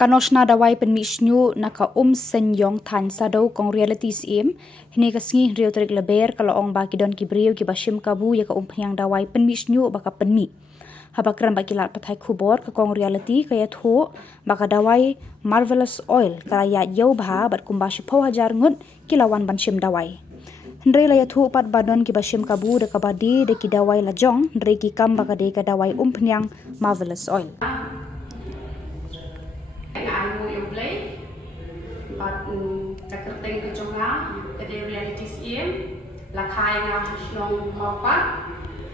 Kanosna dawai penmisnyu naka senyong tan sado kong realities im hini kasngi rio terik leber kalau ong baki don kibriu ki bashim kabu ya ka yang dawai penmisnyu baka penmi habakran baki lat pathai khubor ka kong reality kaya tho baka dawai marvelous oil kaya yau bha bat kumbashi pau hajar ngut kilawan banshim dawai Hendrai la yathu pat badon ki bashim kabu de kabadi de ki dawai la jong hendrai ki kam baka de ka dawai yang marvelous oil but terketing ke jongna dari reality sim la khai nga snong mopa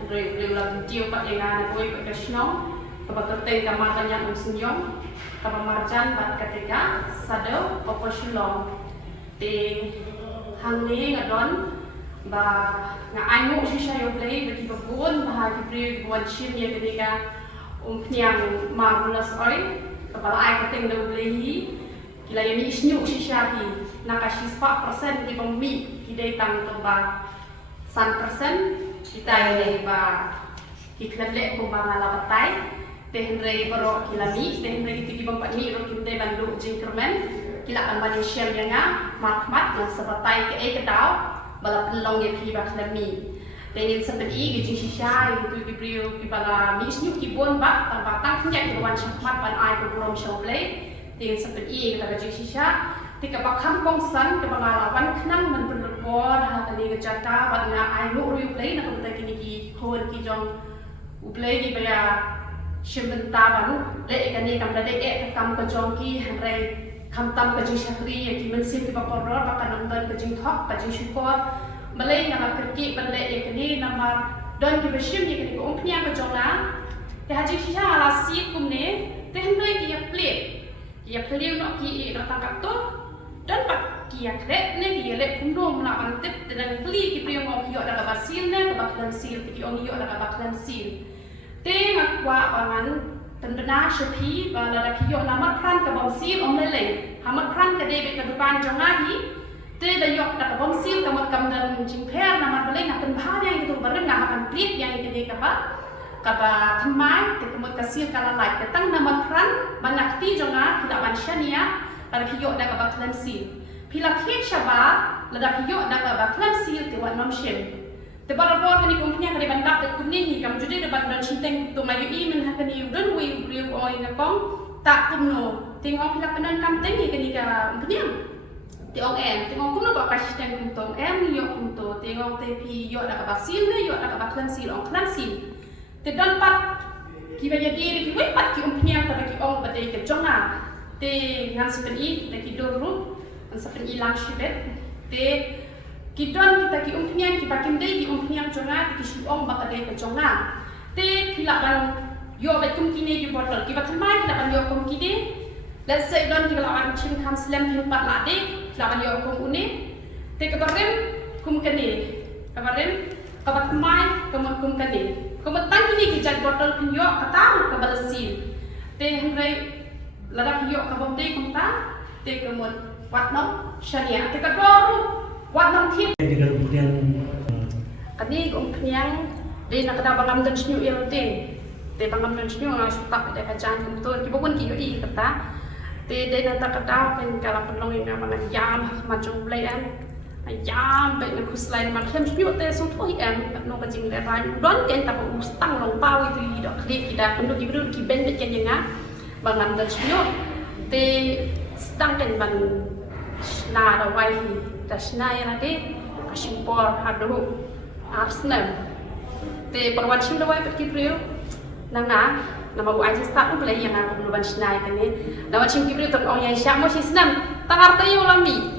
re la video pat yang ana koi ke snong ke terketing ka matanya senyong ka marjan bat ketika sado oposilong te hang ni ngadon ba nga aingu shisha yo play bagi babun bahagi pri buat shim ya ketika nyang marvelous oil kepala ai keting do play kila yang isnyuk sishaki nakashi 4% di pembi kita tang toba 1% kita ini ba kita lek kumba ngala batai tehenre baro kila mi tehenre tigi bampak ni ro kita bandu jingkermen kila an malaysia yang mat na sebatai ke kedau bala pelong ye pi ba kila mi dengan seperti ini shisha itu diberiu kibala mi isnyuk kibon ba tambah tang wan syahmat ban ai ko brom shoplay dengan seperti kita baca shisha, tika bakam kongsan ke pengalaman kenang menberbor hal tadi kejata pada ayu replay nak kita kini ki hon ki jong uplay di baya shimenta baru le kani kam dade kam ke jong ki hanrai kam tam ke jishakri ya ki mensim ki bakoror bakan nonton ke jing thok ke jing syukur malai nama kerki bale kani nama don ki bashim ya kini ko umpnya ke jong na te haji shisha ala si kumne te hendai ki ya plate ia peliu nak ki nak tangkap tu dan pak kia krek ne dia lek pundung nak mantip dengan peli ki peliu ngok yo dak basil ne bakalan sil ki ong yo dak bakalan sil te mak wa pangan tendena shepi bala dak yo namat pran ka bom sil om le hamat pran ka de be ka dukan jongahi te da yo dak bom sil ka mat kam dan jing pher namat bale nak pen bha yang itu bareng nak akan plit yang itu de ka ba kata temai tekemut kasih kala like ketang nama peran banyak ti jonga tidak manusia pada piyok dah kabak lemsil pila kiek syaba lada piyok dah kabak lemsil te wan nomshem te barabor kini kumpnya kali bandak te kunni hi kam jude debat dan cinteng tu mayu i men hakani udon wi riu oi ngakong tak kumno tengok pila penan kam tengi kini ka kumpnya te ong em tengok kumno ba kasih kuntong em yo kunto tengok te piyok dah kabak sil ne yo dah kabak lemsil ong lemsil te dan pat ki ba jadi ki wei pat ki umpnya ta ki ong ba te ke jonga te ngan sepen i te ki doru ngan sepen i lang shibet te ki don kita ki umpnya ki ba kim dei ki umpnya jonga te ki shu ong ba ka dei ke jonga te pila dan yo ba tum ki ne ki botol ki ba thamai ki ban yo kom ki de let's say don ki ba an chim kham slam hi pat la de la ban yo kom une te ke barem kum ka ne ka barem ka ba thamai ka mon kum ka ne kemudian ini kijat botol pinjok kata ke balasil te hendrai lada pinjok ke bomde kumta te kemud watnom syariah te kadoru watnom tip dengan kemudian kani kumpiang de nak kada bangam dan snyu irote te bangam dan snyu ngal sutak de kajan kumtun ki bokun ki i kata te de nanta kada pen kala pelong ina mana yam macam blayan ayam baik nak kuslain macam snyu te sutoi em no ka jing le ran don ken ta ustang long pau itu dok klik kita penduk ibru ki ben bet ken nga bangam dan snyu te stang ken ban na da wai ta sna ya nade asimpor hadu arsenal te perwat sim da wai pet ki priu nanga nama u aja start u play yang aku belum ban sna ya ni nama sim ki priu tong ong yang sya mo si snam tangar tayo lami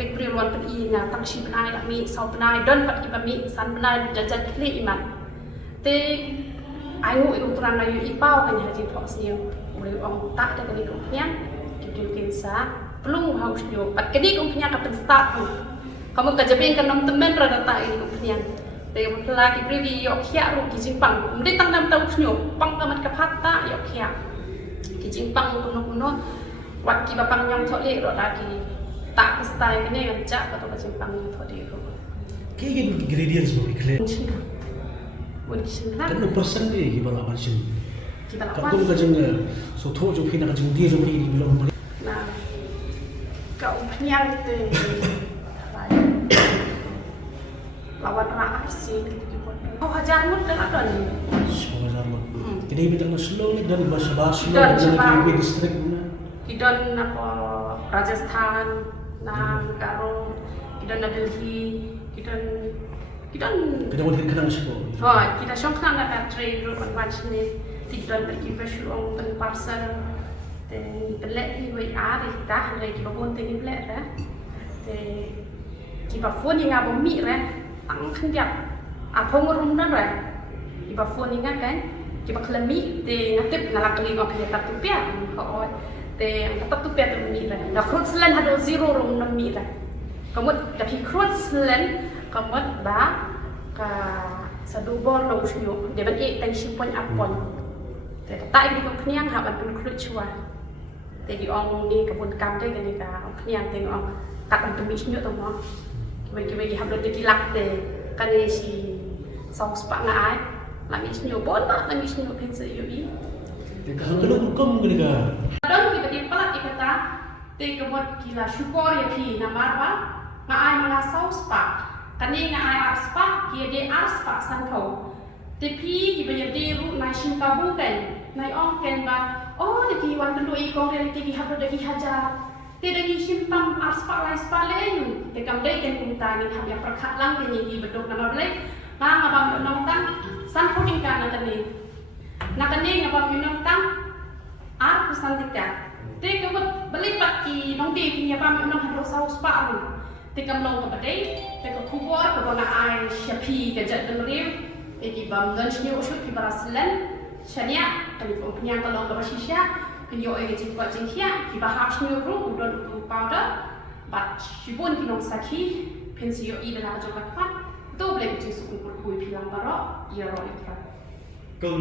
baik periluan peni na tang si penai dak mi sau penai don pat ki mi san penai jajan kli iman te ayu itu terang ayu ipau kan haji tok siu boleh ong tak ada kali kumpnya kidul kensa pelung haus yo pat kedi kumpnya ka pen start tu kamu ka jabin kan nom temen rada ta ini kumpnya te lagi pri yo khia ru ki jingpang mde tang nam tau snyo pang kamat ka phatta yo khia ki jingpang kuno wat ki bapang nyong thok le ro lagi tak style ini yang cak atau macam panggung tadi itu. Kayak ingredients boleh clear. Mungkin Kan persen dia gimana macam kita Kau lawan. tu kajeng so tho jo phina kajeng dia jo phina belum. Nah, kau penyang tu lawan rakyat sih. Oh hajar mut kan ada ni. So bazar mo. Jadi kita slow ni dan bahasa Dan slow sebab- di distrik mana. Kita apa Rajasthan, Nam, Karo, kita Delhi, kita Kita mau kenal sih oh kita syongkan nak train rumah macam ni. Kita pergi ke syurong dan parcel. Dan pelak ni we ada kita lagi kita pun tinggi pelak dah. Dan kita phone yang apa mi dah. Tang kendiap. Apa ngurung dah dah. Kita phone yang kan. Kita kelemi. Dan ngatip ngalak kali ngok kita tak tupiah. Oh. Dan tak tupiah tu mi dah. Dah krut selain ada zero rum nam mi dah. Kamu dah krut selain kamu bah ka sadubor lo usnyo de ban ek tan simpon apon te tak di ko kniang ha ban pun kru chua te di ong ni kabun kam te ni ka kniang te ong kat ban tumi snyo to mo bagi ha lo de lak te kan ni si song spa nga ai la mi snyo bon la mi snyo pin se yo i Kalau hukum ni ka. don ki bagi pala ikata te kabot kila syukur ya ki namar ba nga ai mga spa kani nga ai arspa kia de arspa sanko tepi ki baya de ru nai shin kabu kan nai ong ken ba oh de ki wan tendu i kong de ki habo de ki haja te de ki simpam arspa lai spa le yu te kam de ken kunta ni habya prakhat lang ke ni bedok nama ble nga nga bam nong tang san puding kan na tani na kani nga bam nong tang ar kusantika te ka balipat ki nong de ki nya bam nong hado sau spa ru te kam long ka badai te ka kubor ka bona ai shapi ka jat dem riu e ki bam dan shni ushu ki baraslan shania kan ko pnya ka long ka bashisha kan yo e ki kwa jinkhia ki ba hap shni ru udon ku powder bat shibun ki nong saki pensi yo ida na jo ka kwa to ble ki su ku ku pilang baro ya ro ikra Kau